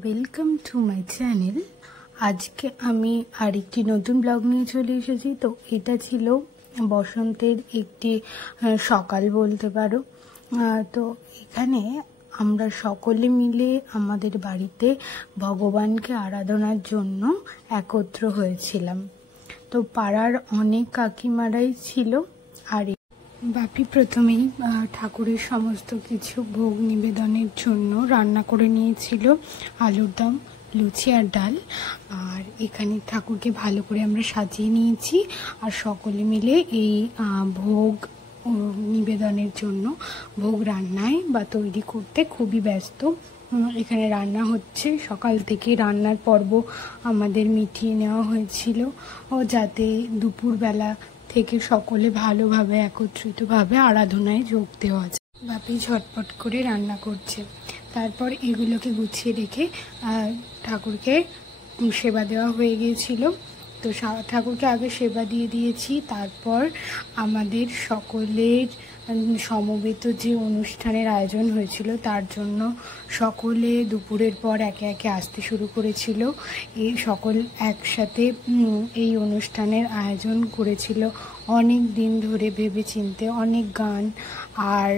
Welcome to my channel. আজকে আমি আরেকটি নতুন ব্লগ নিয়ে চলে এসেছি। তো এটা ছিল বসন্তের একটি সকাল বলতে পারো। তো এখানে আমরা সকলে মিলে আমাদের বাড়িতে ভগবানকে আরাধনার জন্য একত্র হয়েছিলাম। তো পাড়ার অনেক কাকিমারাই ছিল। আর বাপি প্রথমেই ঠাকুরের সমস্ত কিছু ভোগ নিবেদনের জন্য রান্না করে নিয়েছিল আলুর দম, লুচি আর ডাল। আর এখানে ঠাকুরকে ভালো করে আমরা সাজিয়ে নিয়েছি। আর সকলে মিলে এই ভোগ নিবেদনের জন্য ভোগ রান্নায় বা তৈরি করতে খুবই ব্যস্ত। এখানে রান্না হচ্ছে, সকাল থেকে রান্নার পর্ব আমাদের মিটিয়ে নেওয়া হয়েছিল ও যাতে দুপুরবেলা থেকে সকলে ভালোভাবে একত্রিতভাবে আরাধনায় যোগ দেওয়া যায়। বাপি ঝটপট করে রান্না করছে। তারপর এগুলোকে গুছিয়ে রেখে ঠাকুরকে সেবা দেওয়া হয়ে গিয়েছিল। তো ঠাকুরকে আগে সেবা দিয়ে দিয়েছি। তারপর আমাদের সকলের সমবেত যে অনুষ্ঠানের আয়োজন হয়েছিল তার জন্য সকলে দুপুরের পর একে একে আসতে শুরু করেছিল। এই সকল একসাথে এই অনুষ্ঠানের আয়োজন করেছিল অনেক দিন ধরে ভেবে চিন্তে। অনেক গান আর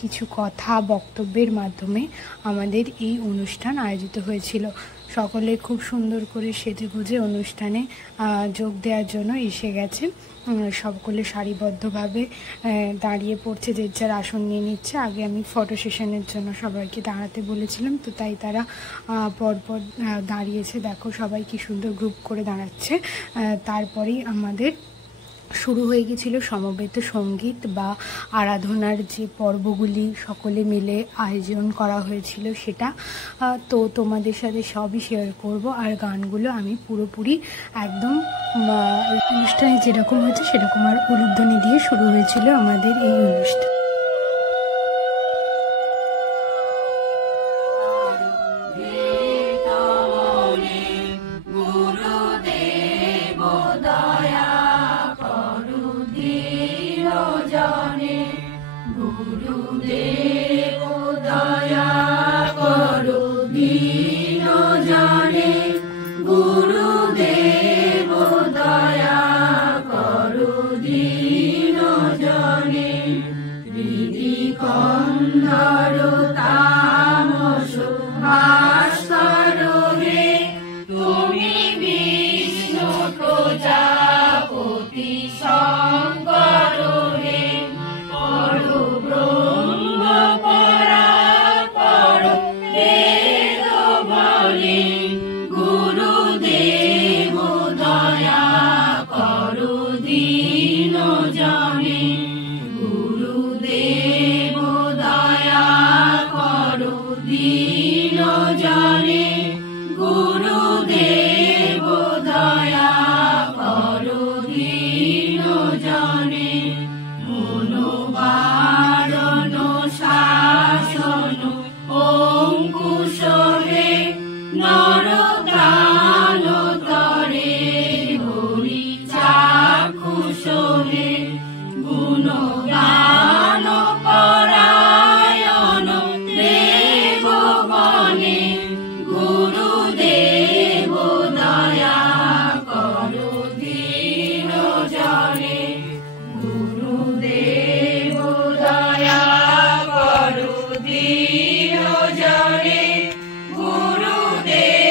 কিছু কথা বক্তব্যের মাধ্যমে আমাদের এই অনুষ্ঠান আয়োজিত হয়েছিল। সকলে খুব সুন্দর করে সেজেগুজে অনুষ্ঠানে যোগ দেওয়ার জন্য এসে গেছে। সকলে সারিবদ্ধভাবে দাঁড়িয়ে পড়ছে, যে যার আসন নিয়ে নিচ্ছে। আগে আমি ফটো সেশনের জন্য সবাইকে দাঁড়াতে বলেছিলাম, তো তাই তারা পরপর দাঁড়িয়েছে। দেখো সবাই কি সুন্দর গ্রুপ করে দাঁড়াচ্ছে। তারপরেই আমাদের শুরু হয়ে গেছিল সমবেত সঙ্গীত বা আরাধনার যে পর্বগুলি সকলে মিলে আয়োজন করা হয়েছিল সেটা। তো তোমাদের সাথে সবই শেয়ার করব। আর গানগুলো আমি পুরোপুরি একদম অনুষ্ঠানে যেরকম হয়েছে সেরকম আর উলুধ্বনি দিয়ে শুরু হয়েছিল আমাদের এই অনুষ্ঠান। গুরুদেব দয়া করো দীন জনে, গুরুদেব দয়া করো দীন জনে। হৃদি কন্দর তামস ভাস্কর হে, তুমি বিষ্ণু প্রজাপতি শঙ্কর হে। পরব্রহ্ম পরাৎপর বেদ বলে, গুরুদেব দয়া করো দীন জনে, গুরুদেব দয়া করো দীন জনে, গুরুদেব দয়া করো দীন জনে। মনোবারণ শাসন অঙ্কুশ হে, নরপ্রাণ তরে হরি চাক্ষুষ হে। গুণগান পরায়ণ দেবগণে, গুরুদেব দয়া করো দীন জনে, গুরুদেব দয়া করো দীন জনে, গুরুদেব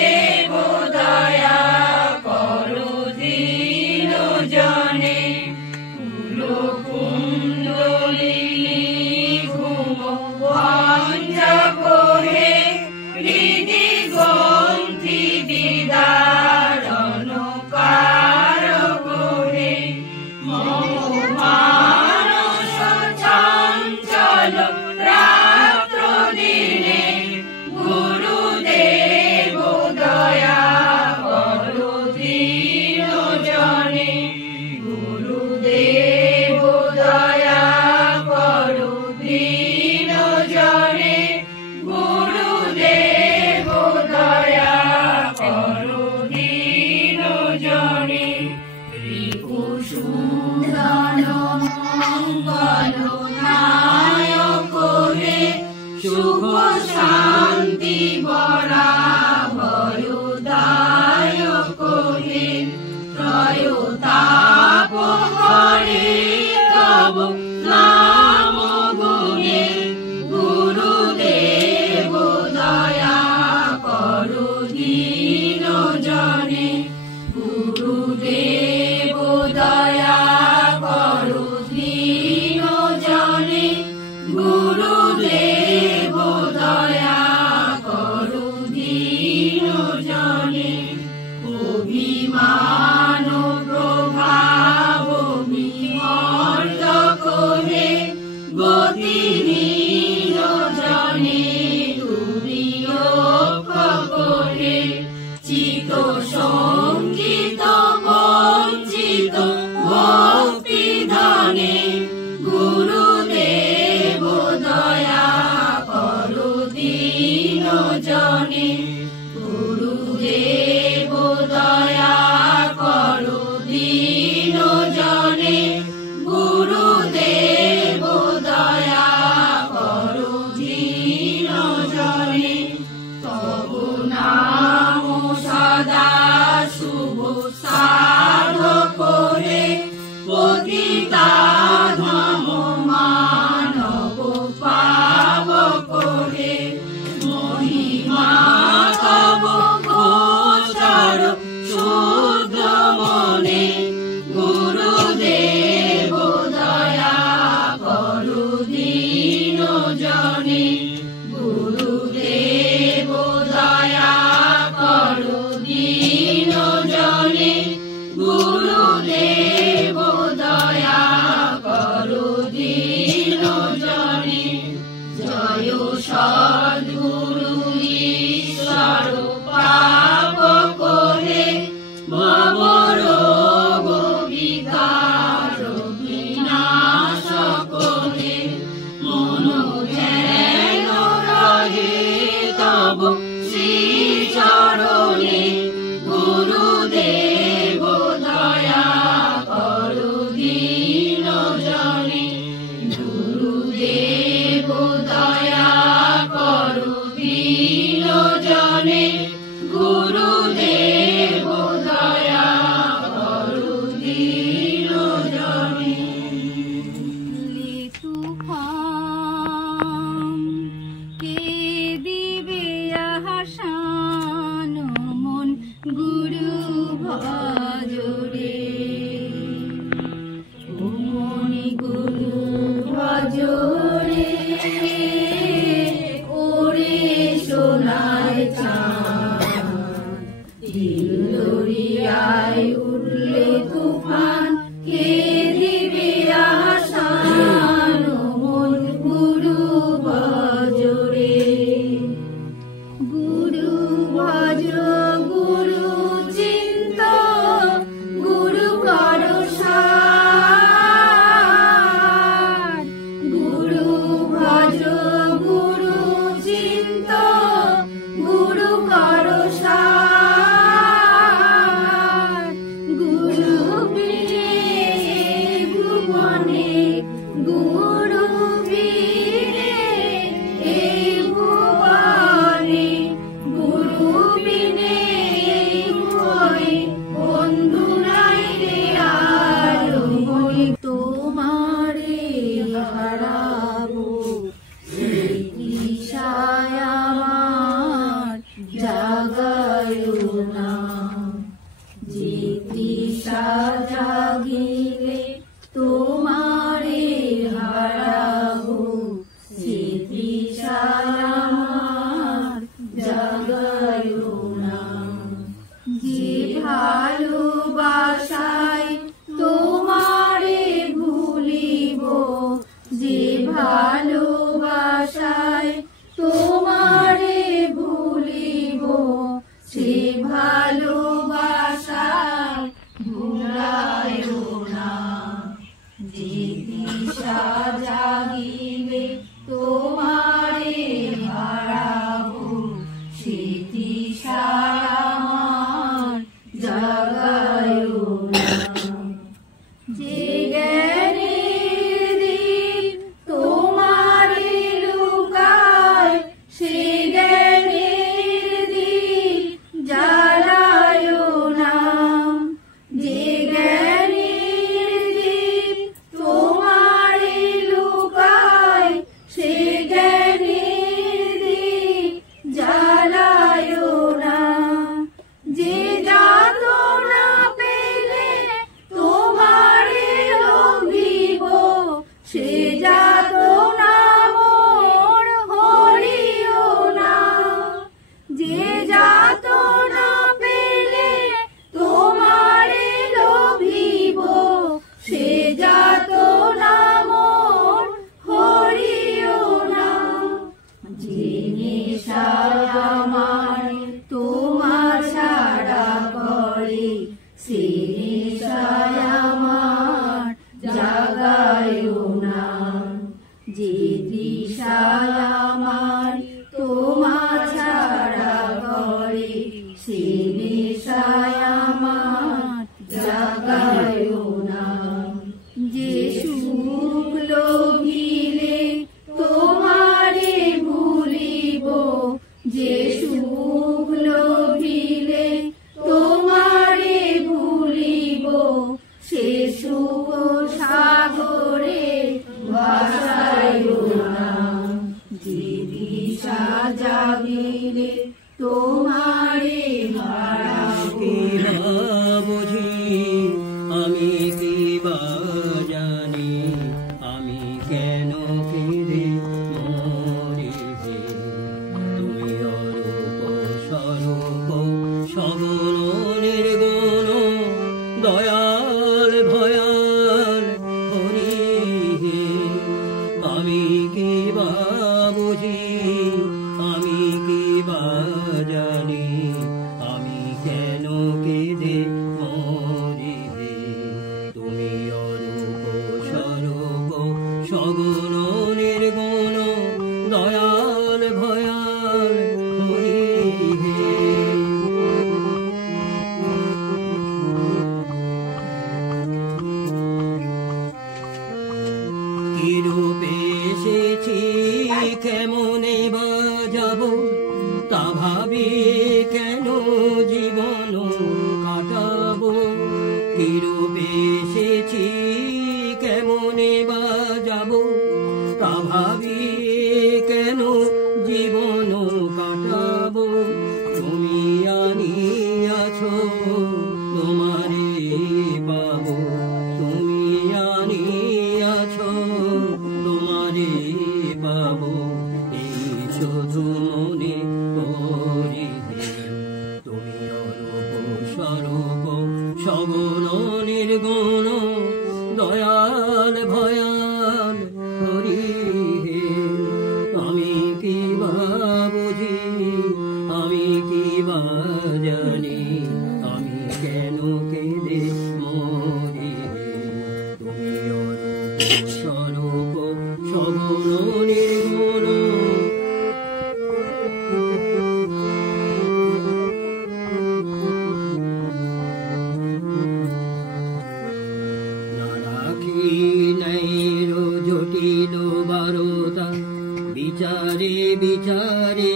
জনে গুরুদেব দয়া করো দীন জনে। তুফান কে দিবে আহাসান মন গুরু ভজরে, ও মনি গুরু ভজরে, ওরে সোনার চাঁদ দিল দরিয়ায় উঠলে তুফান কে দিবে আহাসান মন গুরু ভজরে। গুরু ভজ গুরু চিন্ত গুরু কর সার, গুরু ভজ গুরু চিন্ত গুরু কর সার, গুরু বিনে ভুবনে গুরু বিনে এই ভুবনে, গুরু বিনে ভুবনে বন্ধু নাই রে আর বলি তোমারে হারাবো দিশায় আমার জাগায় না, যে দিশা জাগিলে তোমারে হারাবো সে দিশায় আমার জাগায় না। যে ভালোবাসায় তোমারে ভুলিব, যে ভালোবাসায় তোমারে ভুলিব, সে ভালোবাসায় ভুলায় না। যে দিশা জাগিলে তোমারে হারাবো সে দিশায় আমার জাগায় না। যে জ্ঞানের দীপ তোমারে লুকায়, সে জ্ঞানের দীপ জ্বালায় না। যে জ্ঞানের দীপ তোমারে লুকায়, সে জ্ঞানের দীপ জ্বালায় না। যে যাতনা পেলে তোমারে লোভিব, সে যাতনা মোর হরিও না। যে যাতনা পেলে তোমারে লোভিব, সে যাতনা মোর হরিও না। যে নেশায় আমার তোমার ছাড়া করে, সে নেশায় আমার জাগায় না। যে দিশায় আমার তোমার ছাড়া করে, সে নেশায় আমার জাগায় না। যে সুখ লোভিলে তোমারে ভুলিব, যে সুখ লোভিলে তোমারে ভুলিব, সে সুখ সাগরে ভাসায় না। যে দিশা জাগিলে তোমারে হারাবো, বুঝি আমি কি বা জানি, আমি কেন ফিরে মরি হে। তুমি অরূপ স্বরূপ সগুণ নির্গুণ, দয়াল ভয়াল হরি হে। আমি কি বা বুঝি, আমি কি বা জানি, আমি কেন কেঁদে মরি হে। তুমি অরূপ স্বরূপ সগুণ নির্গুণ, দয়াল ভয়াল হরি হে। বা জানি আমি কেন কেঁদে মরি তুমি অরূপ স্বরূপ সগুণ নির্গুণ জটিল বারতা বিচারে বিচারে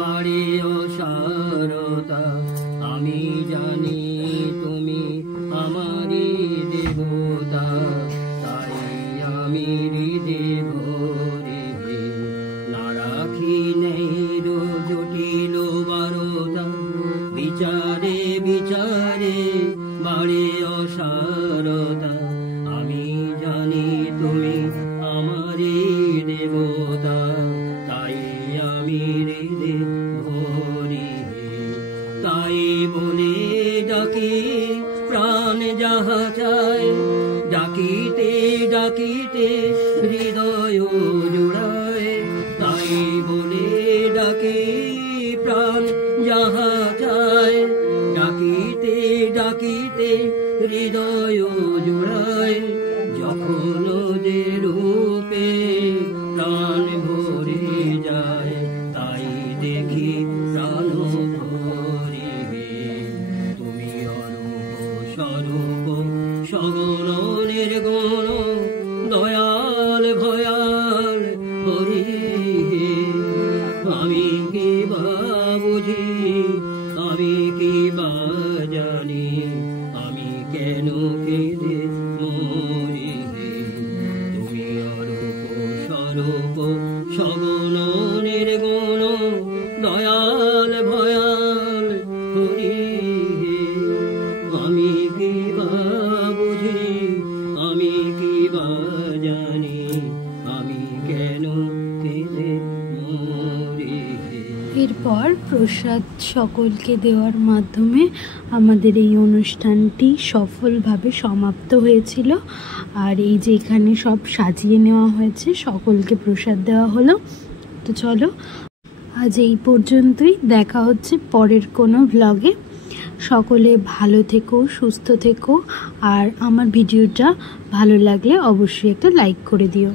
বাড়ে অসারতা আমি জানি তুমি আমারই দেবতা তাই আমি হৃদে ভরে না রাখি নেই জটিল বারতা বিচারে বিচারে বাড়ে অসারতা আমি জানি তুমি আমারই দেবতা তাই আমি হৃদে ভরি তাই বলে ডাকি প্রাণ যাহা চায় ডাকিতে ডাকিতে হৃদয় জুড়ায় তাই বলে ডাকি প্রাণ যাহা চায় ডাকিতে ডাকিতে হৃদয় জুড়ায় যখন যে রূপে প্রাণ ভরে যায় তাই দেখি প্রাণ ভরিবে তুমি অরূপ স্বরূপ সগুণ নির্গুণ দয়াল ভয়াল হরি আমি কি বা বুঝি আমি কি বা জানি আমি কেন কেঁদে মরি তুমি অরূপ স্বরূপ সগুণ নির্গুণ দয়াল ভয়াল হরি আমি কি বা বুঝি আমি কি বা জানি আমি কেন কেঁদে মরি এরপর প্রসাদ সকলকে দেওয়ার মাধ্যমে আমাদের এই অনুষ্ঠানটি সফলভাবে সমাপ্ত হয়েছিল। আর এই যে এখানে সব সাজিয়ে নেওয়া হয়েছে, সকলকে প্রসাদ দেওয়া হলো। তো চলো আজ এই পর্যন্তই, দেখা হচ্ছে পরের কোনো ভ্লগে। সকলে ভালো থেকো, সুস্থ থেকো, আর আমার ভিডিওটা ভালো লাগলে অবশ্যই একটা লাইক করে দিও।